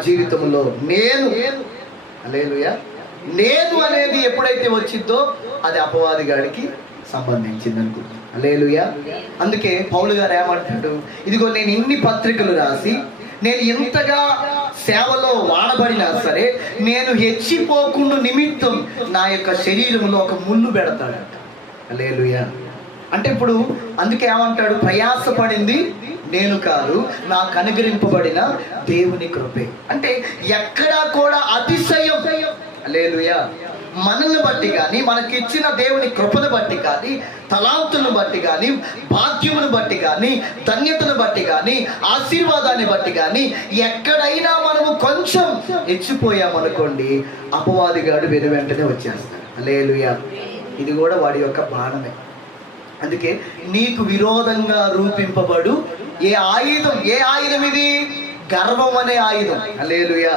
జీవితంలో నేను హల్లెలూయా నేను అనేది ఎప్పుడైతే వచ్చిందో అది అపవాది గాడికి సంబంధించింది అనుకుంటా. హల్లెలూయా. అందుకే పౌలు గారు ఏమంటాడు, ఇదిగో నేను ఇన్ని పత్రికలు రాసి నేను ఇంతగా సేవలో వాడబడినా సరే నేను హెచ్చిపోకుండా నిమిత్తం నా యొక్క శరీరంలో ఒక ముళ్ళు పెడతాడంట. హల్లెలూయా. అంటే ఇప్పుడు అందుకే ఏమంటాడు, ప్రయాసపడింది నేను కాదు, నాకు అనుగ్రహింపబడిన దేవుని కృపే. అంటే ఎక్కడా కూడా అతిశయం హల్లెలూయా మనల్ని బట్టి కానీ, మనకిచ్చిన దేవుని కృపను బట్టి కానీ, తలాంతులను బట్టి కానీ, భాగ్యమును బట్టి కానీ, ధన్యతను బట్టి కానీ, ఆశీర్వాదాన్ని బట్టి కానీ ఎక్కడైనా మనము కొంచెం హెచ్చిపోయామనుకోండి, అపవాదిగాడు వెంటనే వచ్చేస్తాడు. హల్లెలూయా. ఇది కూడా వాడి యొక్క బాణమే. అందుకే నీకు విరోధంగా రూపింపబడు ఏ ఆయుధం ఇది? గర్వం అనే ఆయుధం. హల్లెలూయా.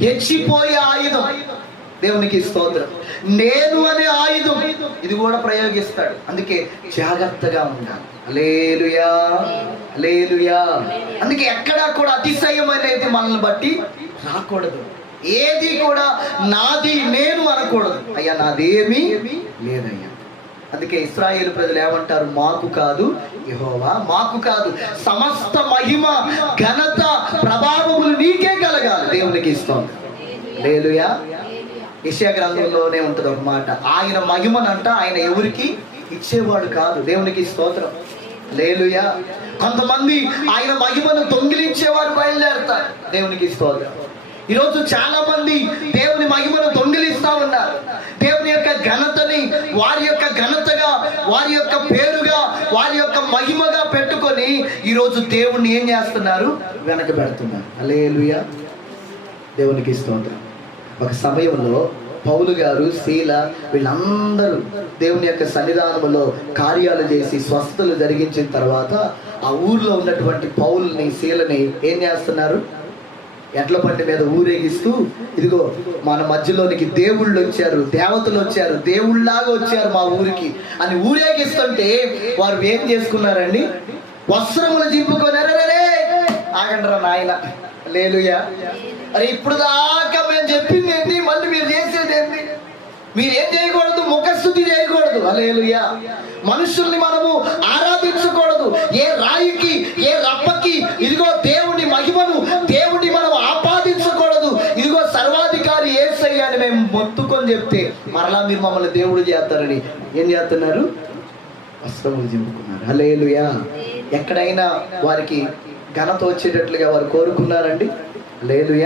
హెచ్చిపోయే ఆయుధం. దేవునికి స్తోత్రం. నేను అనే ఆయుధం ఇది కూడా ప్రయోగిస్తాడు. అందుకే జాగ్రత్తగా ఉండాలి. హల్లెలూయా, హల్లెలూయా. అందుకే ఎక్కడా కూడా అతిశయం అనేది మనల్ని బట్టి రాకూడదు. ఏది కూడా నాది నేను అనకూడదు. అయ్యా నాదేమీ లేదయ్యా. అందుకే ఇశ్రాయేలు ప్రజలు ఏమంటారు, మాకు కాదు యెహోవా, మాకు కాదు, సమస్త మహిమ ఘనత ప్రభావములు నీకే కలగాలి. దేవునికి ఇస్తాం. హల్లెలూయా. యెషయా గ్రంథంలోనే ఉంటుంది ఒక మాట, ఆయన మహిమనంట ఆయన ఎవరికి ఇచ్చేవాడు కాదు. దేవునికి స్తోత్రం. హల్లెలూయా. కొంతమంది ఆయన మహిమను దొంగిలించేవారు బయలుదేరుతారు. దేవునికి స్తోత్రం. ఈరోజు చాలా మంది దేవుని మహిమను దొంగిలిస్తా ఉన్నారు. దేవుని యొక్క ఘనతని వారి యొక్క ఘనతగా, వారి యొక్క పేరుగా, వారి యొక్క మహిమగా పెట్టుకొని ఈరోజు దేవుణ్ణి ఏం చేస్తున్నారు? వెనక పెడుతున్నారు. హల్లెలూయా. దేవునికి స్తోత్రం. ఒక సమయంలో పౌలు గారు, శీల వీళ్ళందరూ దేవుని యొక్క సన్నిధానంలో కార్యాలు చేసి స్వస్థతలు జరిగించిన తర్వాత ఆ ఊర్లో ఉన్నటువంటి పౌలుని, శీలని ఏం చేస్తున్నారు? ఎడ్ల బండి మీద ఊరేగిస్తూ, ఇదిగో మన మధ్యలోనికి దేవుళ్ళు వచ్చారు, దేవతలు వచ్చారు, దేవుళ్ళలాగా వచ్చారు మా ఊరికి అని ఊరేగిస్తుంటే వారు ఏం చేసుకున్నారండి? వస్త్రములు చింపుకొని, ఆగండ్రా నాయన. హల్లెలూయా. అరే ఇప్పుడు దాకా మేము చెప్పింది ఏంటి, మళ్ళీ మీరు చేసేది ఏంటి? మీరేం చేయకూడదు? ముఖస్థుతి చేయకూడదు. హల్లెలూయా. మనుషుల్ని మనము ఆరాధించకూడదు. ఏ రాయికి, ఏ రప్పకి ఇదిగో దేవుని మహిమను, దేవుని మనం ఆపాదించకూడదు. ఇదిగో సర్వాధికారి యేసయ్య అని మేము మొత్తుకొని చెప్తే మరలా మీరు మమ్మల్ని దేవుడు చేస్తారని ఏం చేస్తున్నారు? వస్త్రములు చింపుకున్నారు. హల్లెలూయా. ఎక్కడైనా వారికి ఘనత వచ్చేటట్లుగా వారు కోరుకున్నారండి? హల్లెలూయా.